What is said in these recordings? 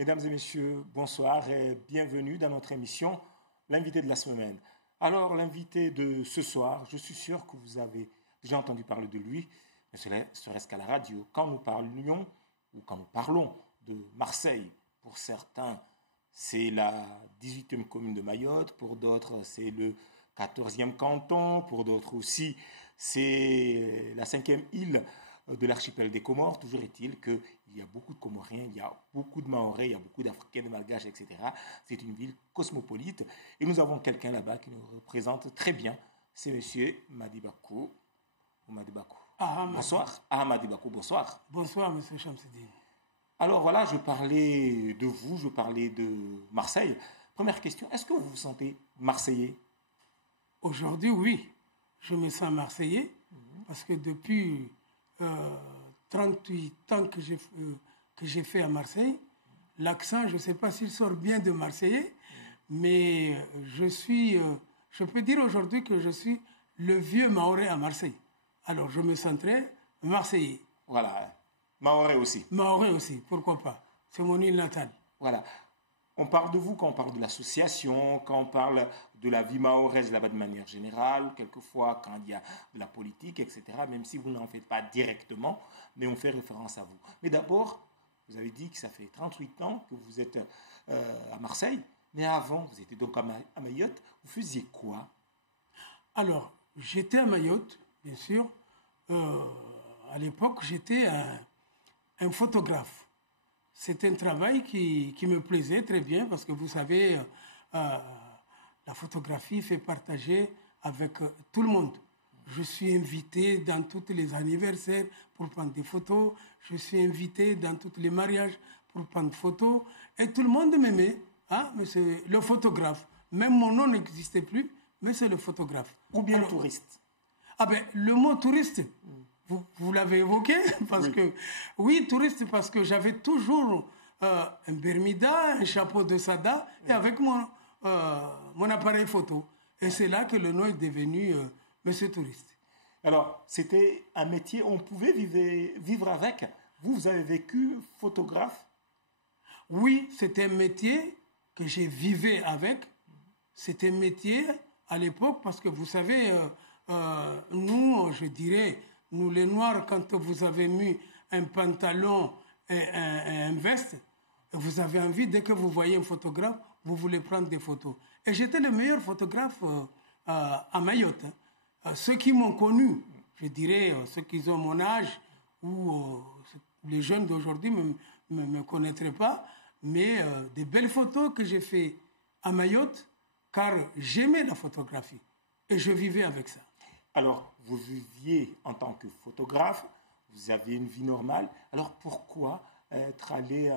Mesdames et messieurs, bonsoir et bienvenue dans notre émission, l'invité de la semaine. Alors, l'invité de ce soir, je suis sûr que vous avez déjà entendu parler de lui, mais serait-ce qu'à la radio, quand nous parlions ou quand nous parlons de Marseille. Pour certains, c'est la 18e commune de Mayotte, pour d'autres, c'est le 14e canton, pour d'autres aussi, c'est la 5e île de l'archipel des Comores. Toujours est-il qu'il y a beaucoup de Comoriens, il y a beaucoup de Mahorais, il y a beaucoup d'Africains, de Malgaches, etc. C'est une ville cosmopolite. Et nous avons quelqu'un là-bas qui nous représente très bien. C'est M. Madibakou. Bonsoir. Madibakou, bonsoir. Bonsoir, M. Chamsidine. Alors voilà, je parlais de vous, je parlais de Marseille. Première question, est-ce que vous vous sentez Marseillais? Aujourd'hui, oui. Je me sens Marseillais parce que depuis 38 ans que j'ai fait à Marseille, l'accent, je ne sais pas s'il sort bien de Marseillais, mais je peux dire aujourd'hui que je suis le vieux Mahorais à Marseille. Alors, je me sens très Marseillais. Voilà, Mahorais aussi. Mahorais aussi, pourquoi pas. C'est mon île natale. Voilà. On parle de vous quand on parle de l'association, quand on parle de la vie mahoraise là-bas de manière générale, quelquefois quand il y a de la politique, etc., même si vous n'en faites pas directement, mais on fait référence à vous. Mais d'abord, vous avez dit que ça fait 38 ans que vous êtes à Marseille, mais avant, vous étiez donc à Mayotte. Vous faisiez quoi? Alors, j'étais à Mayotte, bien sûr. À l'époque, j'étais un photographe. C'est un travail qui me plaisait très bien parce que vous savez, la photographie fait partager avec tout le monde. Je suis invité dans tous les anniversaires pour prendre des photos. Je suis invité dans tous les mariages pour prendre des photos. Et tout le monde m'aimait. Hein, mais c'est le photographe. Même mon nom n'existait plus, mais c'est le photographe. Ou bien touriste. Ah ben, le mot touriste... Vous l'avez évoqué parce oui. que oui, touriste parce que j'avais toujours un Bermuda, un chapeau de Sada et avec mon appareil photo. Et c'est là que le nom est devenu Monsieur Touriste. Alors, c'était un métier, on pouvait vivre avec. Vous avez vécu photographe? Oui, c'était un métier que j'ai vivais avec. C'était un métier à l'époque parce que vous savez, nous, je dirais, nous les Noirs, quand vous avez mis un pantalon et un veste, vous avez envie, dès que vous voyez un photographe, vous voulez prendre des photos. Et j'étais le meilleur photographe à Mayotte. Ceux qui m'ont connu, je dirais, ceux qui ont mon âge, ou les jeunes d'aujourd'hui ne me connaîtraient pas, mais des belles photos que j'ai fait à Mayotte, car j'aimais la photographie et je vivais avec ça. Alors, vous viviez en tant que photographe, vous aviez une vie normale. Alors, pourquoi être allé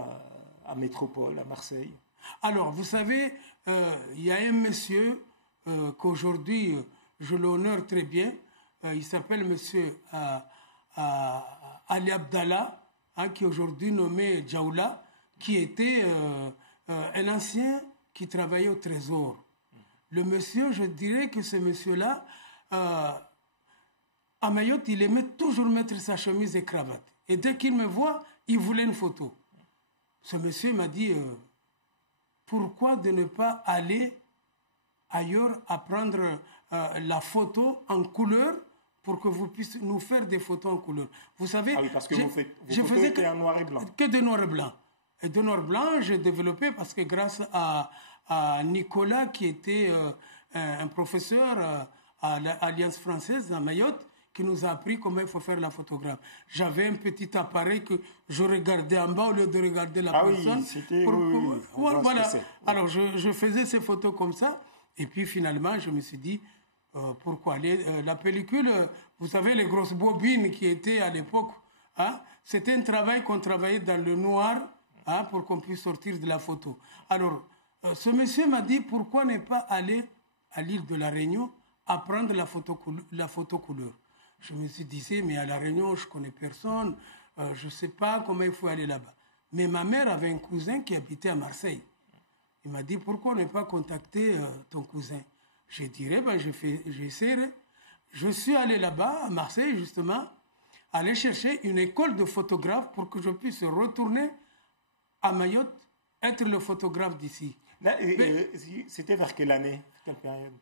à Métropole, à Marseille? Alors, vous savez, il y a un monsieur qu'aujourd'hui, je l'honore très bien. Il s'appelle monsieur Ali Abdallah, qui est aujourd'hui nommé Djaoula, qui était un ancien qui travaillait au Trésor. Le monsieur, je dirais que ce monsieur-là, à Mayotte, il aimait toujours mettre sa chemise et cravate. Et dès qu'il me voit, il voulait une photo. Ce monsieur m'a dit, pourquoi de ne pas aller ailleurs à prendre la photo en couleur pour que vous puissiez nous faire des photos en couleur. Vous savez, oui, parce que vos photos étaient en noir et blanc. Que de noir et blanc. Et de noir et blanc, j'ai développé parce que grâce à Nicolas, qui était un professeur à l'Alliance française à Mayotte, qui nous a appris comment il faut faire la photographe. J'avais un petit appareil que je regardais en bas au lieu de regarder la personne. Oui, c'était... Voilà. Alors, je faisais ces photos comme ça. Et puis, finalement, je me suis dit, pourquoi la pellicule, vous savez, les grosses bobines qui étaient à l'époque, c'était un travail qu'on travaillait dans le noir pour qu'on puisse sortir de la photo. Alors, ce monsieur m'a dit, pourquoi ne pas aller à l'île de la Réunion apprendre la photo couleur. Je me suis dit, mais à la Réunion, je ne connais personne, je ne sais pas comment il faut aller là-bas. Mais ma mère avait un cousin qui habitait à Marseille. Il m'a dit, pourquoi ne pas contacter ton cousin? Je dirais, j'essaierai. Je suis allé là-bas, à Marseille, justement, aller chercher une école de photographe pour que je puisse retourner à Mayotte être le photographe d'ici. C'était vers quelle année? Quelle période?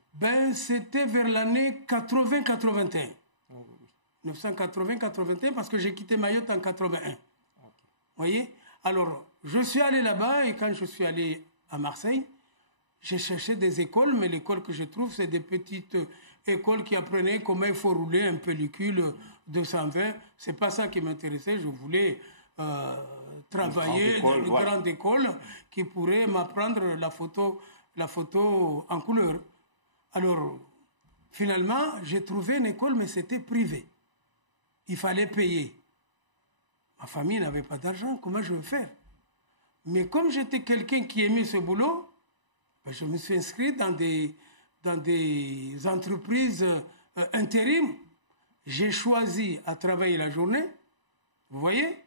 C'était vers l'année 80-81. 1980-81, parce que j'ai quitté Mayotte en 81. Okay. Vous voyez? Alors, je suis allé là-bas, et quand je suis allé à Marseille, j'ai cherché des écoles, mais l'école que je trouve, c'est des petites écoles qui apprenaient comment il faut rouler un pellicule 220. C'est pas ça qui m'intéressait. Je voulais travailler dans une grande école qui pourrait m'apprendre la photo en couleur. Alors, finalement, j'ai trouvé une école, mais c'était privé. Il fallait payer. Ma famille n'avait pas d'argent, comment je vais faire? Mais comme j'étais quelqu'un qui aimait ce boulot, ben je me suis inscrit dans des entreprises intérim. J'ai choisi à travailler la journée, vous voyez,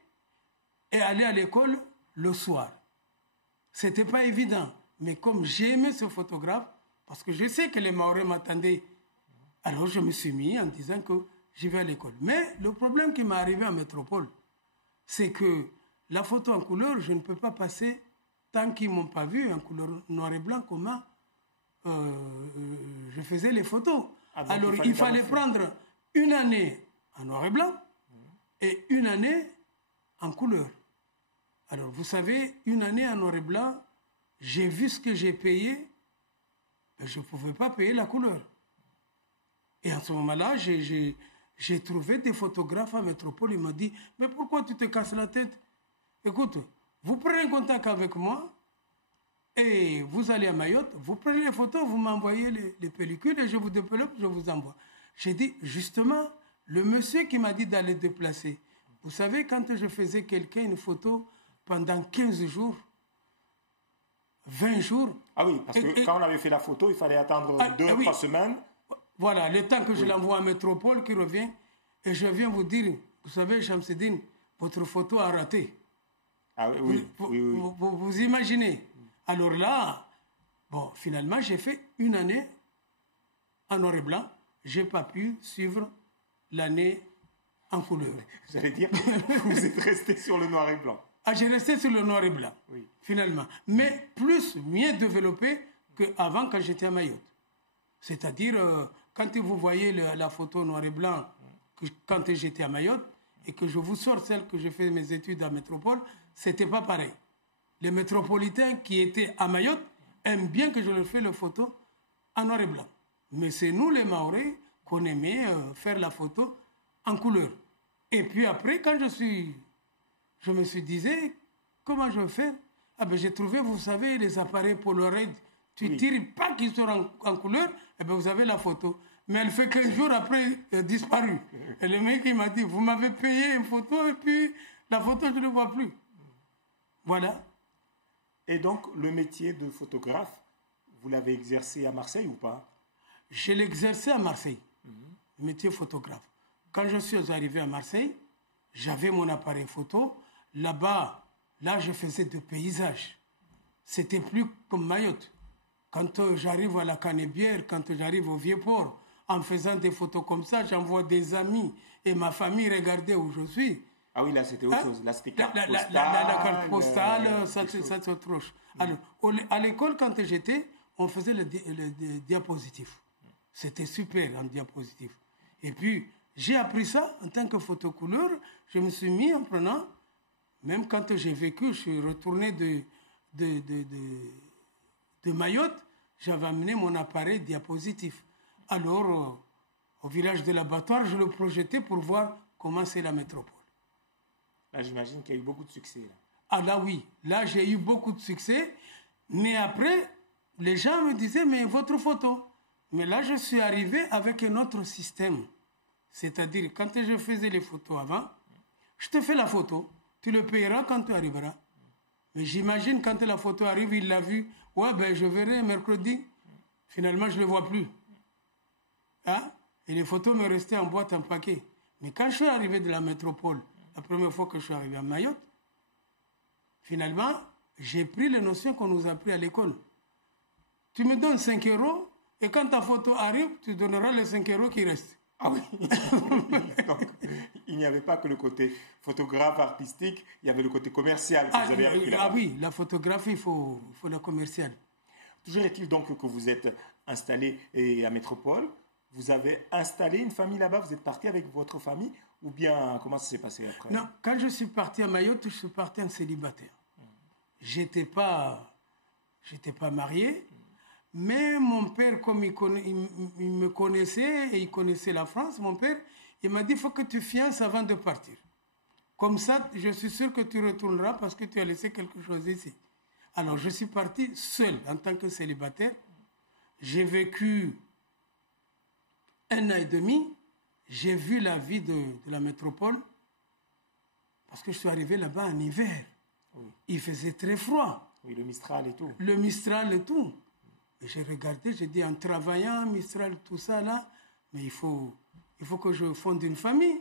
et aller à l'école le soir. Ce n'était pas évident, mais comme j'aimais ce photographe, parce que je sais que les Mahorais m'attendaient, alors je me suis mis en disant que j'y vais à l'école. Mais le problème qui m'est arrivé en métropole, c'est que la photo en couleur, je ne peux pas passer tant qu'ils ne m'ont pas vu en couleur noir et blanc, comment je faisais les photos. Alors il fallait prendre une année en noir et blanc et une année en couleur. Alors vous savez, une année en noir et blanc, j'ai vu ce que j'ai payé, mais je ne pouvais pas payer la couleur. Et en ce moment-là, j'ai trouvé des photographes à métropole. Ils m'ont dit, mais pourquoi tu te casses la tête? Écoute, vous prenez contact avec moi et vous allez à Mayotte, vous prenez les photos, vous m'envoyez les pellicules et je vous développe, je vous envoie. J'ai dit, justement, le monsieur qui m'a dit d'aller déplacer, vous savez, quand je faisais quelqu'un une photo pendant 15 jours, 20 jours... Ah oui, parce que quand on avait fait la photo, il fallait attendre 2-3 semaines. Voilà, le temps que je l'envoie à métropole qui revient, et je viens vous dire, vous savez, Chamsidine, votre photo a raté. Ah oui, oui. Vous imaginez. Alors là, bon, finalement, j'ai fait une année en noir et blanc. Je n'ai pas pu suivre l'année en couleur. J'allais dire, vous êtes resté sur le noir et blanc. Ah, j'ai resté sur le noir et blanc, oui. Finalement. Mais mieux développé qu'avant quand j'étais à Mayotte. C'est-à-dire, quand vous voyez la photo noir et blanc, quand j'étais à Mayotte, et que je vous sors celle que j'ai fait mes études à Métropole, c'était pas pareil. Les métropolitains qui étaient à Mayotte aiment bien que je leur fasse les photos en noir et blanc. Mais c'est nous, les Mahorais, qu'on aimait faire la photo en couleur. Et puis après, quand je me suis dit, comment je vais faire? Ah ben j'ai trouvé, vous savez, les appareils Polaroid. Tu tires pas qu'ils sont en couleur, et ben vous avez la photo. Mais elle fait 15 jours après disparu. Et le mec, il m'a dit, vous m'avez payé une photo, et puis la photo, je ne vois plus. Voilà. Et donc, le métier de photographe, vous l'avez exercé à Marseille ou pas? Je l'ai exercé à Marseille, le métier photographe. Quand je suis arrivé à Marseille, j'avais mon appareil photo. Là-bas, je faisais des paysages. C'était plus comme Mayotte. Quand j'arrive à la Canébière, quand j'arrive au Vieux-Port, en faisant des photos comme ça, j'envoie des amis et ma famille regarder où je suis. Ah oui, là, c'était autre chose. Là, c'était carte postale. La carte postale, ça c'est autre chose. Alors, à l'école, quand j'étais, on faisait le diapositif. C'était super en diapositif. Et puis, j'ai appris ça en tant que photocouleur. Je me suis mis en prenant, même quand j'ai vécu, je suis retourné de Mayotte, j'avais amené mon appareil diapositif. Alors, au village de l'Abattoir, je le projetais pour voir comment c'est la métropole. Là, j'imagine qu'il y a eu beaucoup de succès. Là. Ah là, oui. Là, j'ai eu beaucoup de succès. Mais après, les gens me disaient, mais votre photo. Mais là, je suis arrivé avec un autre système. C'est-à-dire, quand je faisais les photos avant, je te fais la photo. Tu le payeras quand tu arriveras. Mais j'imagine, quand la photo arrive, il l'a vue. Ouais, ben, je verrai mercredi. Finalement, je ne le vois plus. Hein? Et les photos me restaient en boîte, en paquet. Mais quand je suis arrivé de la métropole, la première fois que je suis arrivé à Mayotte, finalement, j'ai pris les notions qu'on nous a appris à l'école. Tu me donnes 5 € et quand ta photo arrive, tu donneras les 5 € qui restent. Ah oui. Donc, il n'y avait pas que le côté photographe artistique, il y avait le côté commercial que vous avez appris là-bas. Ah oui, la photographie, il faut le commercial. Toujours est-il donc que vous êtes installé à Métropole, vous avez installé une famille là-bas, vous êtes parti avec votre famille, ou bien comment ça s'est passé après? Non, quand je suis parti à Mayotte, je suis parti en célibataire. J'étais pas marié, mais mon père, comme il me connaissait et il connaissait la France, mon père, il m'a dit, il faut que tu fiances avant de partir. Comme ça, je suis sûr que tu retourneras parce que tu as laissé quelque chose ici. Alors, je suis parti seul en tant que célibataire. J'ai vécu 1 an et demi. J'ai vu la vie de la métropole parce que je suis arrivé là-bas en hiver. Oui. Il faisait très froid. Oui, le Mistral et tout. Le Mistral et tout. Et j'ai regardé, j'ai dit, en travaillant, Mistral, tout ça là, mais il faut que je fonde une famille.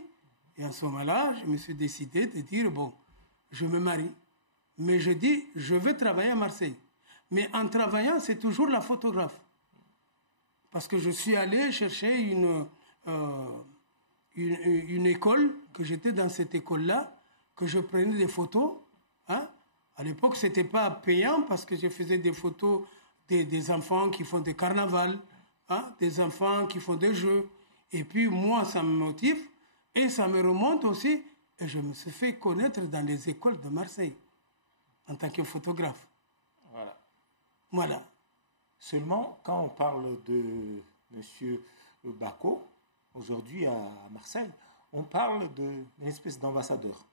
Et à ce moment-là, je me suis décidé de dire, bon, je me marie. Mais je dis, je vais travailler à Marseille. Mais en travaillant, c'est toujours la photographe. Parce que je suis allé chercher une école, que j'étais dans cette école-là, que je prenais des photos. Hein? À l'époque, ce n'était pas payant parce que je faisais des photos des enfants qui font des carnavals, hein? Des enfants qui font des jeux. Et puis, moi, ça me motive et ça me remonte aussi. Et je me suis fait connaître dans les écoles de Marseille en tant que photographe. Voilà. Seulement, quand on parle de M. Bako, aujourd'hui à Marseille, on parle d'une espèce d'ambassadeur,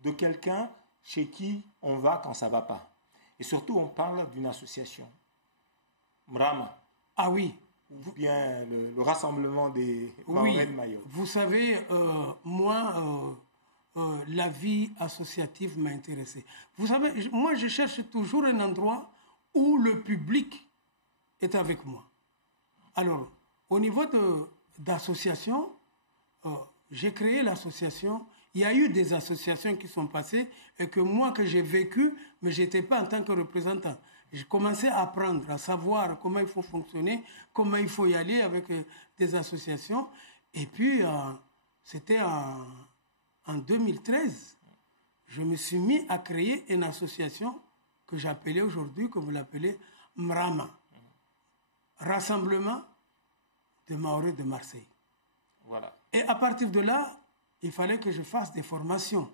de quelqu'un chez qui on va quand ça ne va pas. Et surtout, on parle d'une association, Mrama. Ah oui. Ou bien le rassemblement des Mahorais de Mayotte. Vous savez, moi, la vie associative m'a intéressé. Vous savez, moi, je cherche toujours un endroit où le public est avec moi. Alors, au niveau d'association, j'ai créé l'association. Il y a eu des associations qui sont passées et que moi, que j'ai vécu, mais je n'étais pas en tant que représentant. J'ai commencé à apprendre, à savoir comment il faut fonctionner, comment il faut y aller avec des associations. Et puis, c'était en 2013, je me suis mis à créer une association que j'appelais aujourd'hui, comme vous l'appelez, Mrama. Rassemblement de Mahorais de Marseille. Voilà. Et à partir de là, il fallait que je fasse des formations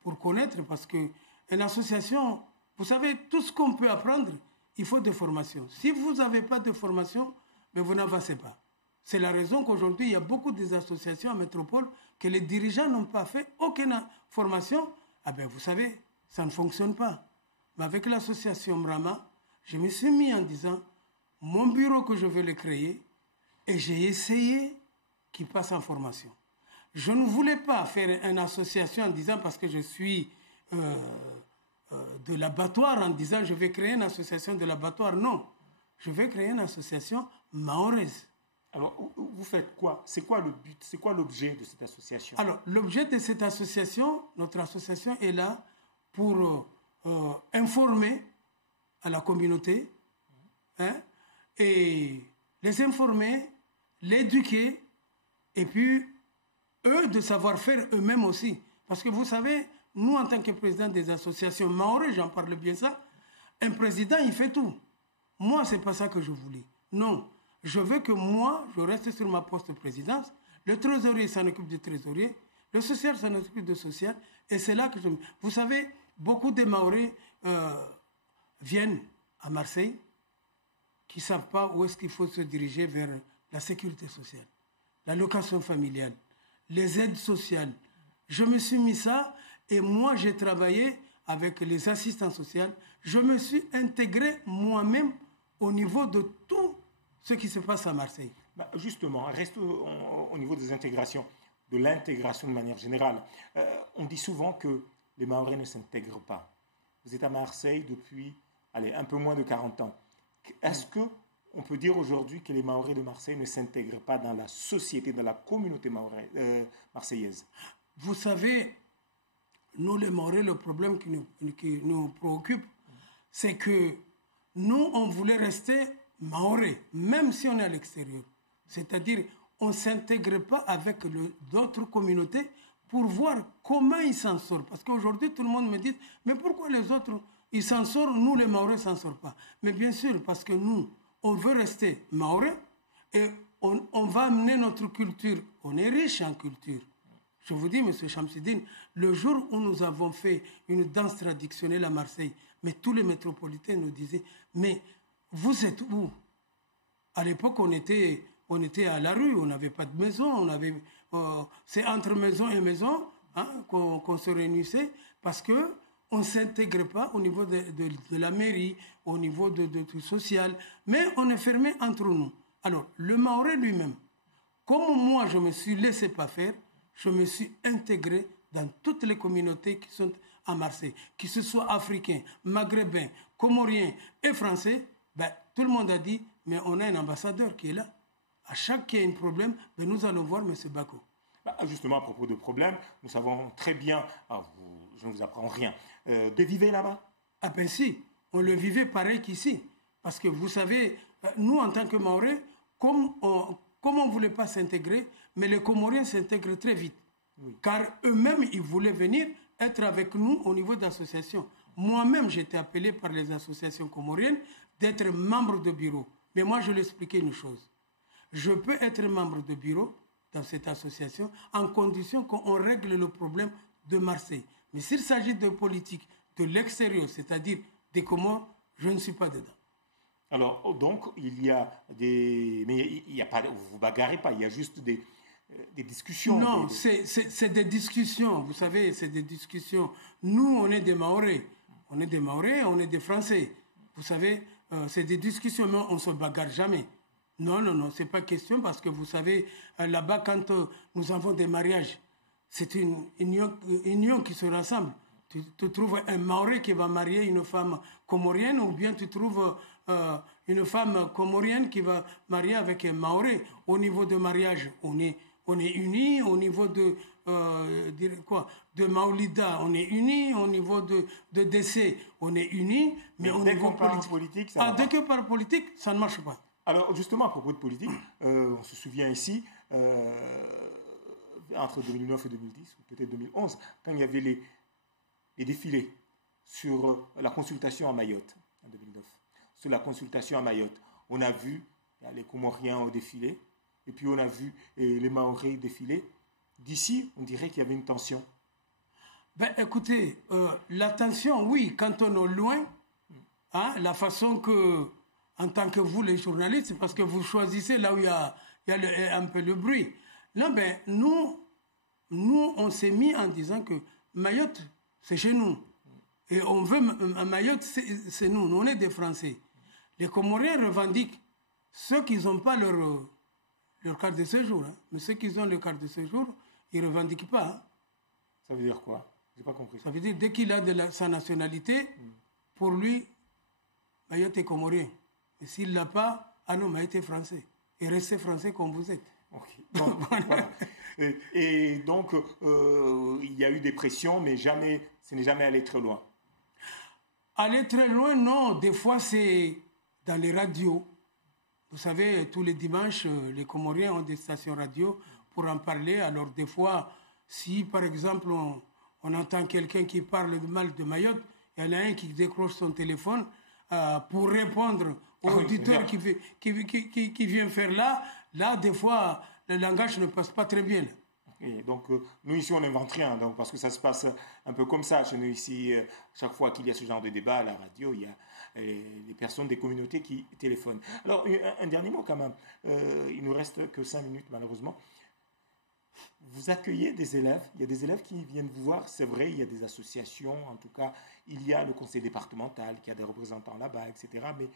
pour connaître, parce qu'une association, vous savez, tout ce qu'on peut apprendre, il faut des formations. Si vous n'avez pas de formation, mais vous n'avancez pas. C'est la raison qu'aujourd'hui, il y a beaucoup d'associations à métropole que les dirigeants n'ont pas fait aucune formation. Ah ben, vous savez, ça ne fonctionne pas. Mais avec l'association Mrama, je me suis mis en disant, mon bureau que je veux le créer, et j'ai essayé qu'il passe en formation. Je ne voulais pas faire une association en disant, parce que je suis de l'abattoir, en disant je vais créer une association de l'abattoir. Non, je vais créer une association mahoraise. Alors, vous faites quoi? C'est quoi le but? C'est quoi l'objet de cette association? Alors, l'objet de cette association, notre association est là pour informer à la communauté, hein, et les informer, l'éduquer, et puis eux de savoir faire eux-mêmes aussi. Parce que vous savez, nous en tant que président des associations mahorais, j'en parle bien ça, un président il fait tout. Moi, c'est pas ça que je voulais. Non, je veux que moi, je reste sur ma poste de présidence, le trésorier s'en occupe du trésorier, le social s'en occupe du social, et c'est là que je... Vous savez, beaucoup de Mahorais viennent à Marseille qui ne savent pas où est-ce qu'il faut se diriger vers la sécurité sociale, la location familiale, les aides sociales. Je me suis mis ça et moi, j'ai travaillé avec les assistants sociaux. Je me suis intégré moi-même au niveau de tout ce qui se passe à Marseille. Bah justement, reste au niveau des intégrations, de l'intégration de manière générale. On dit souvent que les Mahorais ne s'intègrent pas. Vous êtes à Marseille depuis un peu moins de 40 ans. Est-ce qu'on peut dire aujourd'hui que les Mahorais de Marseille ne s'intègrent pas dans la société, dans la communauté marseillaise? Vous savez, nous les Mahorais, le problème qui nous préoccupe, c'est que nous, on voulait rester Mahorais, même si on est à l'extérieur. C'est-à-dire, on ne s'intègre pas avec d'autres communautés pour voir comment ils s'en sortent. Parce qu'aujourd'hui, tout le monde me dit, mais pourquoi les autres, ils s'en sortent, nous, les Mahorais, ne s'en sortent pas? Mais bien sûr, parce que nous, on veut rester Mahorais et on va amener notre culture. On est riche en culture. Je vous dis, M. Chamsidine, le jour où nous avons fait une danse traditionnelle à Marseille, mais tous les métropolitains nous disaient, mais vous êtes où? À l'époque, on était à la rue, on n'avait pas de maison, c'est entre maison et maison qu'on se réunissait parce qu'on ne s'intègre pas au niveau de la mairie, au niveau de tout social, mais on est fermé entre nous. Alors, le Mahorais lui-même, comme moi je me suis laissé pas faire, je me suis intégré dans toutes les communautés qui sont à Marseille, que ce soit africains, maghrébins, comoriens et français, tout le monde a dit, mais on a un ambassadeur qui est là. À chaque qu'il y a un problème, nous allons voir M. Bako. Justement, à propos de problèmes, nous savons très bien, je ne vous apprends rien, de vivre là-bas. Ah ben si, on le vivait pareil qu'ici. Parce que vous savez, nous en tant que Mahorais, comme on ne voulait pas s'intégrer, mais les Comoriens s'intègrent très vite. Oui. Car eux-mêmes, ils voulaient venir être avec nous au niveau d'associations. Moi-même, j'ai été appelé par les associations comoriennes d'être membre de bureau. Mais moi, je lui expliquais une chose. Je peux être membre de bureau dans cette association en condition qu'on règle le problème de Marseille. Mais s'il s'agit de politique de l'extérieur, c'est-à-dire des Comores, je ne suis pas dedans. Alors, donc, il y a des... Mais il n'y a pas... Vous ne vous bagarrez pas, il y a juste des discussions. Non, c'est des discussions. Vous savez, c'est des discussions. Nous, on est des Mahorais. On est des Mahorais, on est des Français. Vous savez, c'est des discussions, mais on ne se bagarre jamais. Non, ce n'est pas question parce que vous savez, là-bas, quand nous avons des mariages, c'est une union qui se rassemble. Tu trouves un Mahorais qui va marier une femme comorienne ou bien tu trouves une femme comorienne qui va marier avec un Mahorais. Au niveau de mariage, on est unis. Au niveau de Maoulida, on est unis. Au niveau de décès, on est unis. Mais dès qu'on parle politique, ça dès qu'on parle politique, ça ne marche pas. Alors, justement, à propos de politique, on se souvient ici, entre 2009 et 2010, ou peut-être 2011, quand il y avait les défilés sur la consultation à Mayotte, en 2009. Sur la consultation à Mayotte, on a vu les Comoriens au défilé, et puis on a vu les Mahorais défiler. D'ici, on dirait qu'il y avait une tension. Écoutez, la tension, oui, quand on est loin, la façon que... En tant que vous, les journalistes, c'est parce que vous choisissez là où il y a un peu le bruit. Là, nous, on s'est mis en disant que Mayotte, c'est chez nous. Et on veut Mayotte, c'est nous. Nous, on est des Français. Les Comoriens revendiquent ceux qui n'ont pas leur carte de séjour. Mais ceux qui ont leur carte de séjour, ils ne revendiquent pas. Ça veut dire quoi? Je n'ai pas compris. Ça veut dire dès qu'il a sa nationalité, pour lui, Mayotte est Comorien. Et s'il ne l'a pas, non, Mayotte est français. Et restez français comme vous êtes. Okay. Donc, voilà. Et donc, il y a eu des pressions, mais ce n'est jamais allé très loin. Aller très loin, non. Des fois, c'est dans les radios. Vous savez, tous les dimanches, les Comoriens ont des stations radio pour en parler. Alors, des fois, si, par exemple, on entend quelqu'un qui parle de mal de Mayotte, il y en a un qui décroche son téléphone pour répondre au auditeur qui vient faire là, des fois, le langage ne passe pas très bien. Et donc, nous ici, on n'invente rien, donc, parce que ça se passe un peu comme ça. Chez nous ici, chaque fois qu'il y a ce genre de débat à la radio, il y a les personnes des communautés qui téléphonent. Alors, un dernier mot quand même. Il ne nous reste que 5 minutes, malheureusement. Vous accueillez des élèves, il y a des élèves qui viennent vous voir, c'est vrai, il y a des associations, en tout cas, il y a le conseil départemental qui a des représentants là-bas, etc. Mais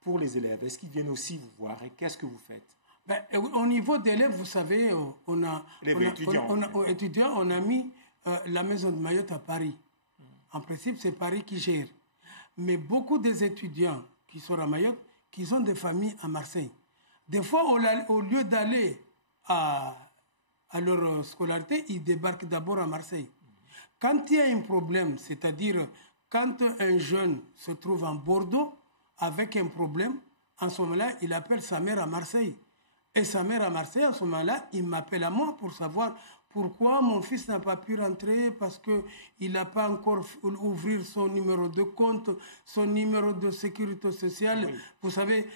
pour les élèves, est-ce qu'ils viennent aussi vous voir et qu'est-ce que vous faites? Au niveau d'élèves, vous savez, on a mis la maison de Mayotte à Paris. En principe, c'est Paris qui gère. Mais beaucoup des étudiants qui sont à Mayotte, qui ont des familles à Marseille. Des fois, au lieu d'aller à leur scolarité, ils débarquent d'abord à Marseille. Quand il y a un problème, c'est-à-dire quand un jeune se trouve en Bordeaux avec un problème, en ce moment-là, il appelle sa mère à Marseille. Et sa mère à Marseille, à ce moment-là, il m'appelle à moi pour savoir pourquoi mon fils n'a pas pu rentrer, parce qu'il n'a pas encore ouvert son numéro de compte, son numéro de sécurité sociale. Oui. Vous savez,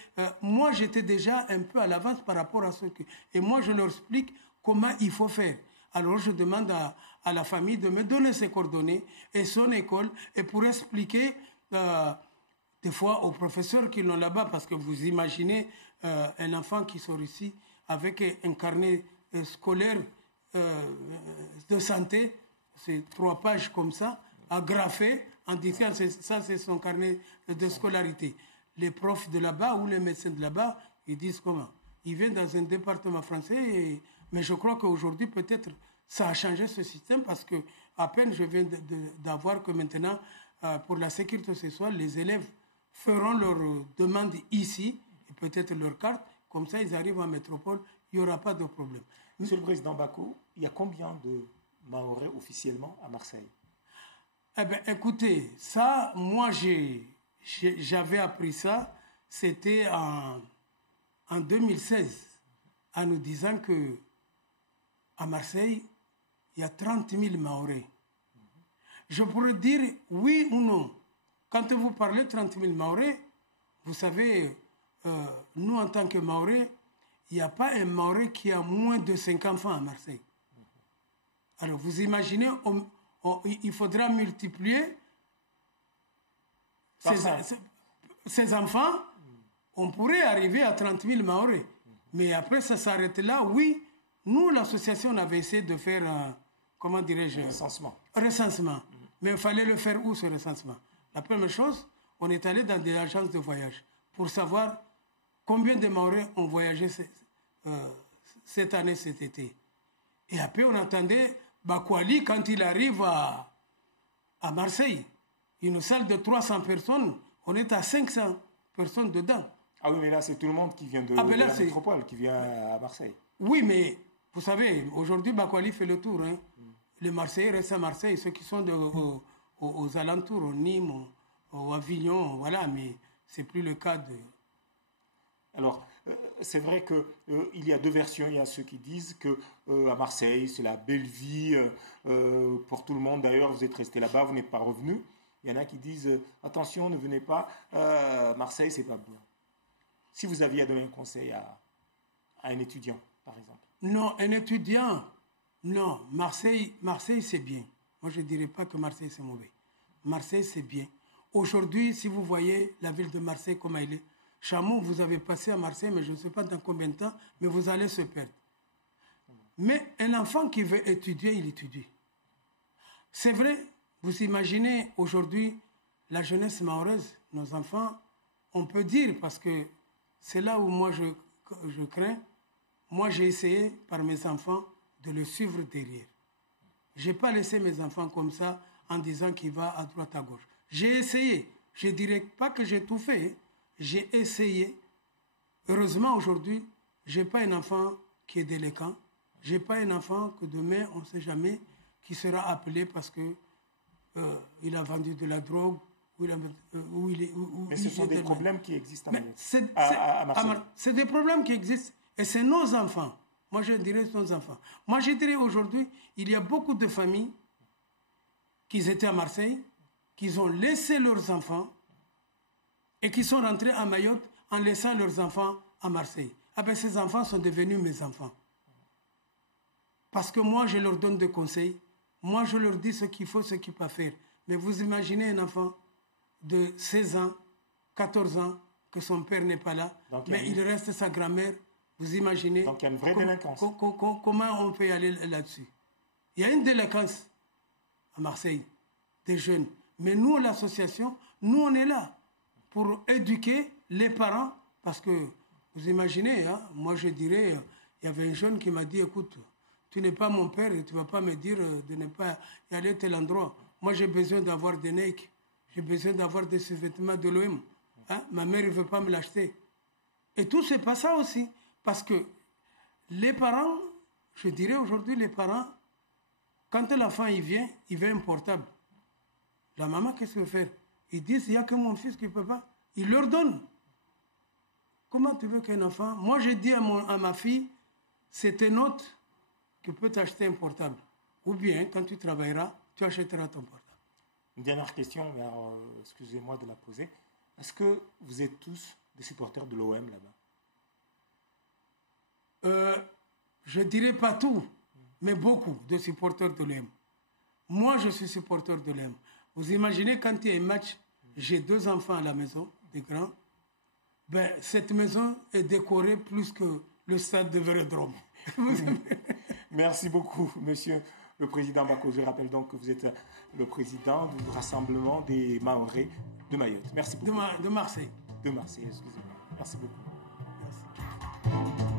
moi, j'étais déjà un peu à l'avance par rapport à ce que... Et moi, je leur explique comment il faut faire. Alors, je demande à la famille de me donner ses coordonnées et son école, et pour expliquer... des fois aux professeurs qui l'ont là-bas, parce que vous imaginez un enfant qui sort ici avec un carnet scolaire de santé, c'est 3 pages comme ça, agrafées, en disant ça c'est son carnet de scolarité. Les profs de là-bas ou les médecins de là-bas, ils disent comment? Ils viennent dans un département français, mais je crois qu'aujourd'hui peut-être ça a changé ce système, parce que à peine je viens d'avoir que maintenant, pour la sécurité sociale, les élèves feront leur demande ici, et peut-être leur carte, comme ça ils arrivent en métropole, il n'y aura pas de problème. Monsieur le Président Bako, il y a combien de Mahorais officiellement à Marseille? Eh bien, écoutez, ça, moi j'avais appris ça, c'était en 2016, en nous disant que à Marseille, il y a 30 000 Mahorais. Je pourrais dire oui ou non. Quand vous parlez de 30 000 Mahorais, vous savez, nous en tant que Mahorais, il n'y a pas un Mahorais qui a moins de 5 enfants à Marseille. Alors vous imaginez, il faudra multiplier ces enfants, on pourrait arriver à 30 000 Mahorais. Mais après, ça s'arrête là. Oui, nous, l'association, on avait essayé de faire, comment dirais-je? Recensement. Mais il fallait le faire où, ce recensement? La première chose, on est allé dans des agences de voyage pour savoir combien de Mahorais ont voyagé cette année, cet été. Et après, on entendait Bakwali, quand il arrive à Marseille, une salle de 300 personnes, on est à 500 personnes dedans. Ah oui, mais là, c'est tout le monde qui vient de la métropole, qui vient à Marseille. Oui, mais vous savez, aujourd'hui, Bakwali fait le tour. Hein. Les Marseillais restent à Marseille, ceux qui sont aux alentours, au Nîmes, au Avignon, voilà, mais ce n'est plus le cas de... Alors, c'est vrai qu'il y a 2 versions. Il y a ceux qui disent qu'à Marseille, c'est la belle vie pour tout le monde. D'ailleurs, vous êtes resté là-bas, vous n'êtes pas revenu. Il y en a qui disent, attention, ne venez pas, Marseille, c'est pas bien. Si vous aviez à donner un conseil à un étudiant, par exemple. Non, un étudiant, non. Marseille, c'est bien. Moi, je ne dirais pas que Marseille, c'est mauvais. Marseille, c'est bien. Aujourd'hui, si vous voyez la ville de Marseille, comme elle est, Chamon, vous avez passé à Marseille, mais je ne sais pas dans combien de temps, mais vous allez se perdre. Mais un enfant qui veut étudier, il étudie. C'est vrai, vous imaginez aujourd'hui la jeunesse mahoraise, nos enfants, on peut dire, parce que c'est là où moi je crains, moi j'ai essayé par mes enfants de le suivre derrière. Je n'ai pas laissé mes enfants comme ça en disant qu'il va à droite, à gauche. J'ai essayé, je ne dirais pas que j'ai tout fait, j'ai essayé. Heureusement, aujourd'hui, je n'ai pas un enfant qui est délinquant. Je n'ai pas un enfant que demain, on ne sait jamais, qui sera appelé parce qu'il a vendu de la drogue. Mais ce sont des problèmes qui existent à Marseille. C'est des problèmes qui existent. Et c'est nos enfants. Moi, je dirais nos enfants. Moi, je dirais aujourd'hui, il y a beaucoup de familles qui étaient à Marseille, qui ont laissé leurs enfants et qui sont rentrés à Mayotte en laissant leurs enfants à Marseille. Ah ben, ces enfants sont devenus mes enfants. Parce que moi, je leur donne des conseils. Moi, je leur dis ce qu'il faut, ce qu'il ne faut pas faire. Mais vous imaginez un enfant de 16 ans, 14 ans, que son père n'est pas là, donc, mais il reste sa grand-mère. Vous imaginez? Donc il y a une vraie délinquance. Comment on peut y aller là-dessus? Il y a une délinquance à Marseille, des jeunes. Mais nous, l'association, nous, on est là pour éduquer les parents. Parce que, vous imaginez, hein, moi je dirais, il y avait un jeune qui m'a dit, écoute, tu n'es pas mon père et tu ne vas pas me dire de ne pas y aller à tel endroit. Moi, j'ai besoin d'avoir des Nike, j'ai besoin d'avoir des sous-vêtements de l'OM. Hein? Ma mère ne veut pas me l'acheter. Et tout, c'est pas ça aussi. Parce que les parents, je dirais aujourd'hui, les parents, quand l'enfant il vient un portable. La maman, qu'est-ce qu'elle veut faire? Ils disent, il n'y a que mon fils qui ne peut pas. Ils leur donnent. Comment tu veux qu'un enfant... Moi, j'ai dit à ma fille, c'est un autre qui peut t'acheter un portable. Ou bien, quand tu travailleras, tu achèteras ton portable. Une dernière question, mais excusez-moi de la poser. Est-ce que vous êtes tous des supporters de l'OM là-bas? Je ne dirais pas tout, mais beaucoup de supporters de l'OM. Moi, je suis supporter de l'OM. Vous imaginez, quand il y a un match, j'ai 2 enfants à la maison, des grands. Ben, cette maison est décorée plus que le stade de Vélodrome. Merci beaucoup, monsieur le président Bako. Je rappelle donc que vous êtes le président du rassemblement des Mahorais de Mayotte. Merci beaucoup. De Marseille. De Marseille, excusez-moi. Merci beaucoup. Merci.